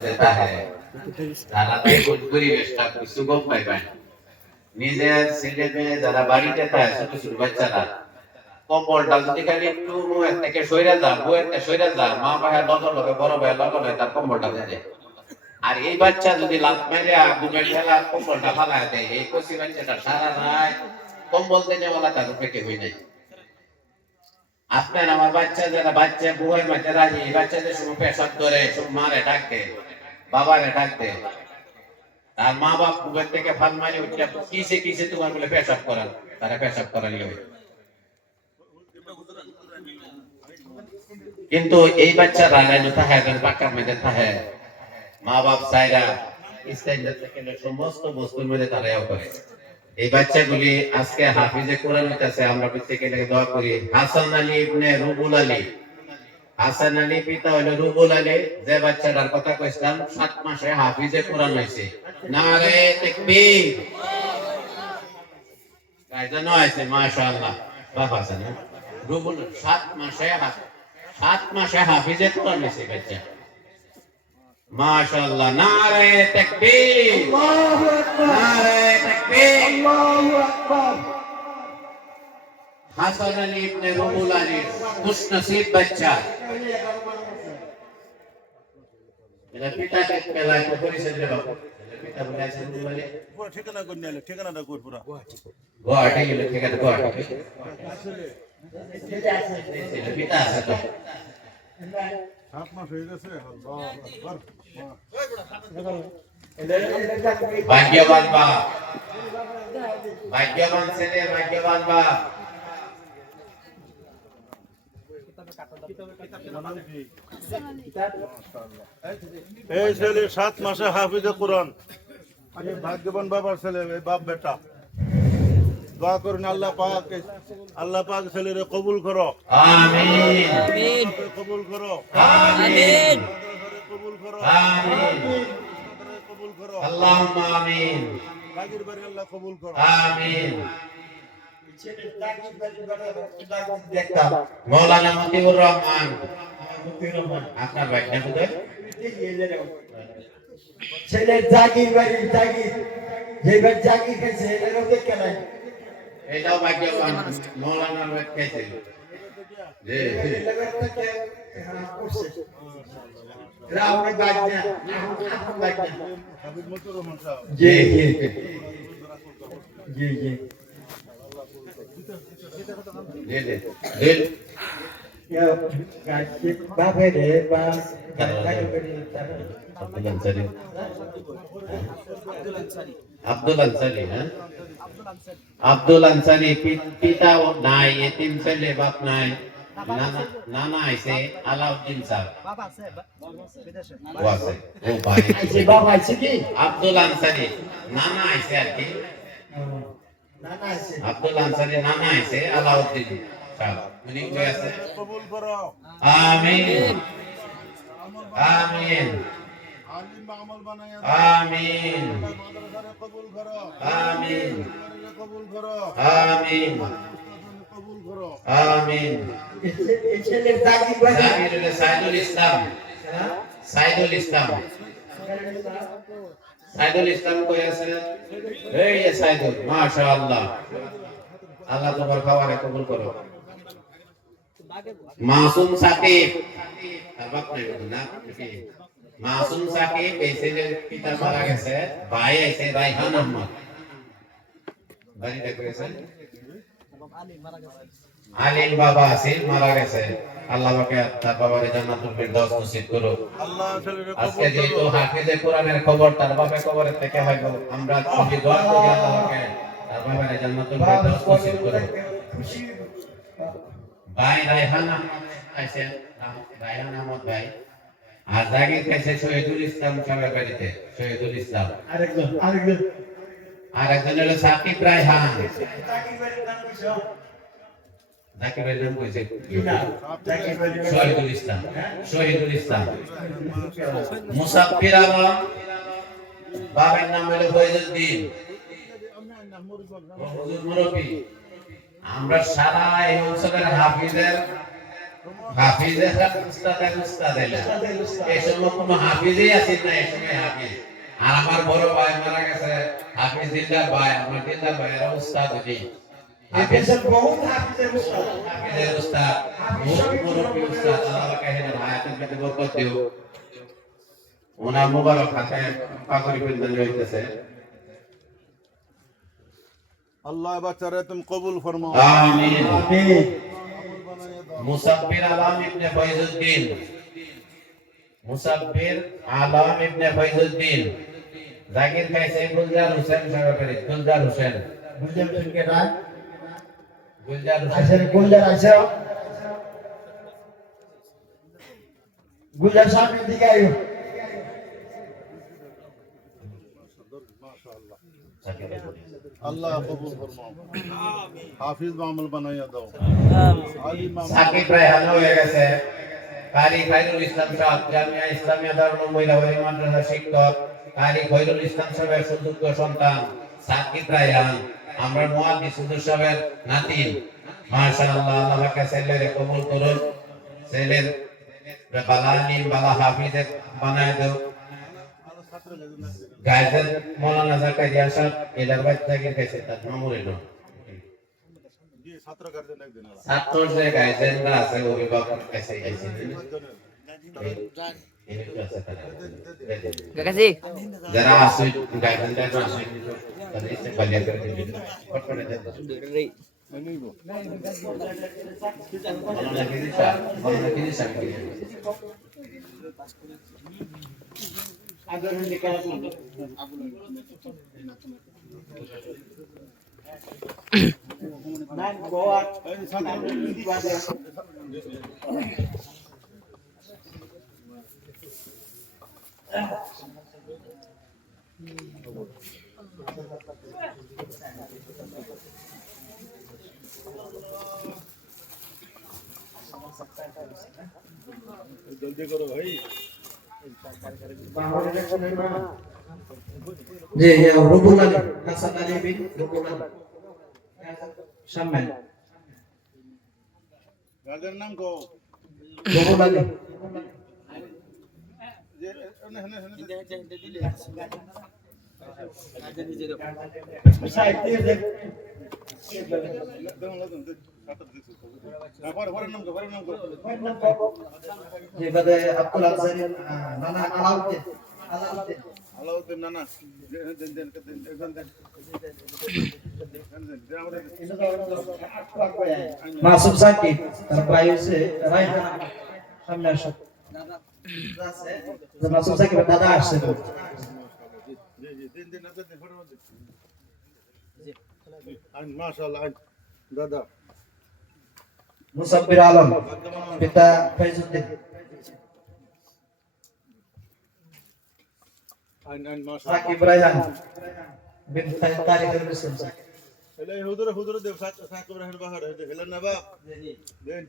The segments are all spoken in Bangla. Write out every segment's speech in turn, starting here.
देता है ধারাবাহিক পরিবেশটা কিছু কম পাইবেন নিজের ছেলে মেয়ে যারা বাড়িতে থাকে ছোট ছোট বাচ্চারা কম্বলটা যদি খালি একটু মুয়ের থেকে সইরা যা বউয়ের থেকে সইরা যা মা ভাইয়ের লগে লগে বড় ভাইয়ের লগে লগে তার কম্বলটা দেয় আর এই বাচ্চা যদি লাত মেরে ঘুমের খেলা কম্বলটা ফালায় দেয় এই কচি বাচ্চাটা সারা রাত কম্বল দেনে বলা তার উপরে হই নাই আপনার আমার বাচ্চা যারা বাচ্চা বুয়ের মধ্যে রাজি এই বাচ্চাদের সময় পেশাব ধরে সব মারে ডাকতে বাবারে ডাকতে তার মা বাপ বুকের থেকে ফাল মারি উঠে কিসে কিসে তোমার বলে পেশাব করান তারা পেশাব করানি হবে কিন্তু এই বাচ্চা রাগানো থাকে পাকার মধ্যে থাকে মা বাপ চাইরা স্ট্যান্ডার্ড থেকে সমস্ত বস্তুর মধ্যে তারাও করে এই বাচ্চাগুলি আজকে হাফিজে কোরআন হইতাছে আমরা প্রত্যেকে দোয়া করি হাসান আলী ইবনে রুবুল আলী হাসান আলী পিতা হলো রুবুল আলী যে বাচ্চাটার কথা কইছিলাম 7 মাসে হাফিজে কোরআন হইছে নারে তাকবীর গায়জন হইছে মাশাআল্লাহ বাবা হাসান রুবুল 7 মাসে হাফিজে কোরআন হইছে বাচ্চা মাশাআল্লাহ নারে তাকবীর আল্লাহু আকবার নারে তাকবীর আল্লাহু আকবার হাসান আলী ইবনে রুবুল আলী খুশনসিব বাচ্চা এর পিতাকে পেলায় তো পরিচয় দিল পিতা বলে আছে রুবুল আলী পুরো ঠিকানা কই নিলে ঠিকানাটা কই পুরো গুয়াহাটি গেল ঠিকানা গুয়াহাটি পিতা আছে তো 7 মাস হয়ে গেছে আল্লাহু আকবার ভাগ্যবান বাপ ভাগ্যবান ছেলে ভাগ্যবান বাপ এই ছেলে 7 মাসে হাফিজে কোরআন ভাগ্যবান বাবার ছেলে এই বাপ বেটা দোয়া করুন আল্লাহ পাক ছেলেরে কবুল করো আমিন আমিন কবুল করো আমিন কবুল করো আমিন কবুল করো আল্লাহুম্মা আমিন গাগির বাড়ি আল্লাহ কবুল করো আমিন মৌলানা মতিউর রহমান আপনার ভাই না কোথায় ছেলের জাগির বাড়ি জাগির যেবার জাগির খেয়েছে এটাও দেখে নাই এটাও ভাগ্যবান মৌলানার ভাই খাইছে জি জি হাবিব মতিউর রহমান সাহেব জি জি জি জি বাপে রে বা আব্দুল আনসারি হ্যাঁ আব্দুল আনসারি পিতা নাই এতিম ছেলে বাপ নাই নানা আইছে আলাউদ্দিন সাহেব বাবা আছে ও আছে ও ভাই আইছে বাবা আইছে কি আব্দুল আনসারি নানা আইছে আর কি নানা আইছে আব্দুল আনসারি নানা আইছে আলাউদ্দিন সাহেব উনি কই আছে কবুল করো আমিন আমিন আলিম আমল বানায়া আমিন মাদ্রাসারে কবুল করো আমিন কবুল করো আমিন কবুল করো আমিন এই ছেলের জাগির বাড়ি জামিরুল সাইদুল ইসলাম সাইদুল ইসলাম সাইদুল ইসলাম কই আছে এই যে সাইদুল মাশাআল্লাহ আল্লাহ তোমার খাবারে কবুল করো মাসুম সাকিব তার বাপ নাই না মাসুম সাকিব এই ছেলের পিতা মারা গেছে ভাই আছে রাইহান আহমদ বাড়িটা করেছেন আলিম বাবা আছে মারা গেছে আল্লাহ পাকে তার বাবারে জান্নাতুল ফিরদাউস নসিব করুক আল্লাহ ছেলেরে আজকে কবুল যেহেতু করো হাফিজে কোরআনের খবর তার বাপে কবরের থেকে হয়তো আমরা খুবই দোয়া করি আল্লাহ পাকে তার বাবারে জান্নাতুল ফিরদাউস নসিব করুক ভাই রায়হান আহমদ আইছে রায়হান আহমদ ভাই আর জাগির কাছে শহীদুল ইসলাম সাহেবের বাড়িতে শহীদুল ইসলাম আরেকজন আর একজন হলো সাকিব রায়হান জাগির বাড়ির নাম কইছো জাকির ভাই নাম কইছে না জাগির বাড়ি শহীদুল ইসলাম শহীদুল ইসলাম মুসাফির আলম বাবার নাম হলো ফয়জুদ্দিন হুজুর মুরব্বি আমরা সারা এই অঞ্চলের হাফিজের হাফিজেরা উস্তাদ এলা এই সময় কোনো হাফিজই আছে না, এই সময় হাফিজ। আর আমার বড় ভাই মারা গেছে, হাফিজ দিলদার ভাই, আমার দিলদার ভাইয়েরা উস্তাদ নেই। হাফিজের বহুত হাফিজের উস্তাদ। হাফিজের উস্তাদ, মুরব্বী উস্তাদ, আল্লাহ কাহিনী হায়াতের মধ্যে বরকত দিও। ওনার মুবারক হাতে পাগড়ি পরিধান হইতেছে। আল্লাহ বাচ্চারা তুমি কবুল ফরমাও। আমিন। আমিন। মুসাব্বির আলম ইবনে ফয়জুদ্দিন, মুসাব্বির আলম ইবনে ফয়জুদ্দিন, জাকির খাইছে গুলজার হোসেন সাহেবের, গুলজার হোসেন, বুঝলেন কে না? গুলজার আসেন হোসেন। গুলজার আছে। গুলজার সামনের দিকে আইও। আল্লাহ কবুল ফরমাও। হাফিজ মামুল বানাইয়া দাও। আলিম মামুল সাকিব রায়হান হয়ে গেছে। কারি খায়রুল ইসলাম সাহেব, জামিয়া ইসলামিয়া দারুল মহিলা ওই মাদ্রাসা শিক্ষক, কারি খায়রুল ইসলাম সাহেবের সুযোগ্য সন্তান সাকিব রায়হান, আমরা মুহাদ্দিস হুজুর সাহেবের নাতি। মাশাআল্লাহ, আল্লাহ পাক ছেলেরে কবুল করুন, ছেলের বালা আলিম বালা হাফিজ বানায় দাও। গায়দের মৌলানা জাকারিয়া সাহেব এলার বাচ্চাকে কাছে তার নম্বর এলো। জি ছাত্র গার্জেন একদিন আলা। ছাত্র যে গার্জেনরা আছে অভিভাবকের কাছে গেছে। কাকাজি যারা আছে গার্জেনরা আছে তাদের সাথে বালিয়া করে দিবেন। পটপটে দেন। মৌলানা কি দিশা জলদি করো ভাই। জি রুবুল আলী, হাসান আলী বিন রুবুল আলী সামনে। গার্জেন নাম কো। রুবুল আলী যে এনে এনে সাইড দিয়ে দেখ। যেভাবে আব্দুল আজহারি নানা আলাউদ্দিন আলাউদ্দিন নানা দেন দেন দেন দেন দেন মাসুম সাকিব, তার ভাই হচ্ছে রায়হান। সামনে আসো। মাসুম সাকিবের দাদা আসছে। জি জি দেন দেন দেন ফটো দেন। আইন মাশাআল্লাহ আইন দাদা মুসাব্বির আলম, পিতা ফয়জুদ্দিন। আইন আইন মাশাআল্লাহ। সাকিব রায়হান বিন তারিকুল ইসলাম। এলে হুজুর দেব সাকিব রাহের বাহার হেলেন না বাপ দেন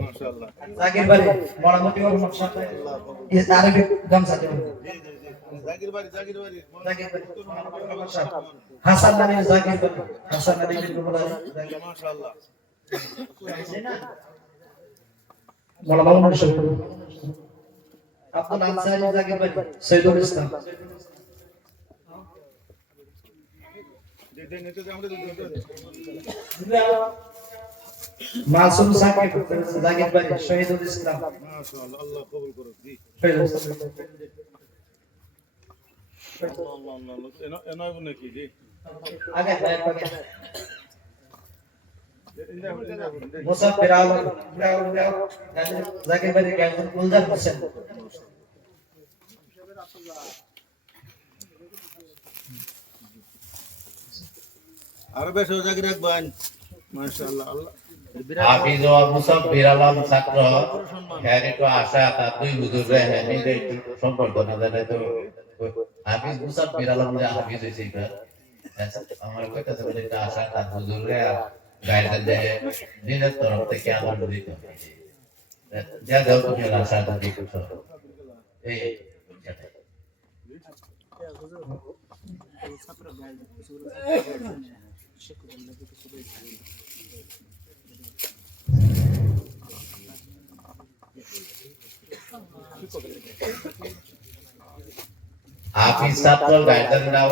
মাশাআল্লাহ। জাকির বাড়ি মোড়ামুটি ওর সাথে ইস আরবি গামছা দেব। জি জি জি জাকির বাড়ি জাকির বাড়ি হাসান আলী জাকির বাড়ি, হাসান আলী বিন রুবুল আলী মাশাআল্লাহ। মোড়ামুটি সব। আব্দুল আনসারী জাকির বাড়ি, সৈয়দুল ইসলাম। যে দেন এতে আমরা দেন মাসুম সাকিব জাকির বাড়ি, শহীদুল ইসলাম। মাশাআল্লাহ, আল্লাহ কবুল করুক। জি আল্লাহ আল্লাহ এনয় বনে কি জি আগে বাইরে আগে ইন্দা দেন মুসাফির আলম জাকির বাড়ি গাজী গুলজার হোসেন। আর বেশ জাকির রাখবেন মাশাআল্লাহ। আল্লাহ হাফিজ ও মুসাব্বির আলম ছাত্র এর একটু আশা তার দুই হুজুর রে নিজে একটু সম্পর্কনা দেয় তো হাফিজ মুসাব্বির আলম যে হাফিজ হইছে এটা আমার কইতাছে বলে এটা আশা তার হুজুর রে গাইডেন দেয় নিজের তরফ থেকে আমার দিতে যা দাও তুমি আশাটা দিতে এই হাফিজ ছাত্র গার্জেনরাও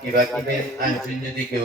কিবা কিবে আইন যদি কেউ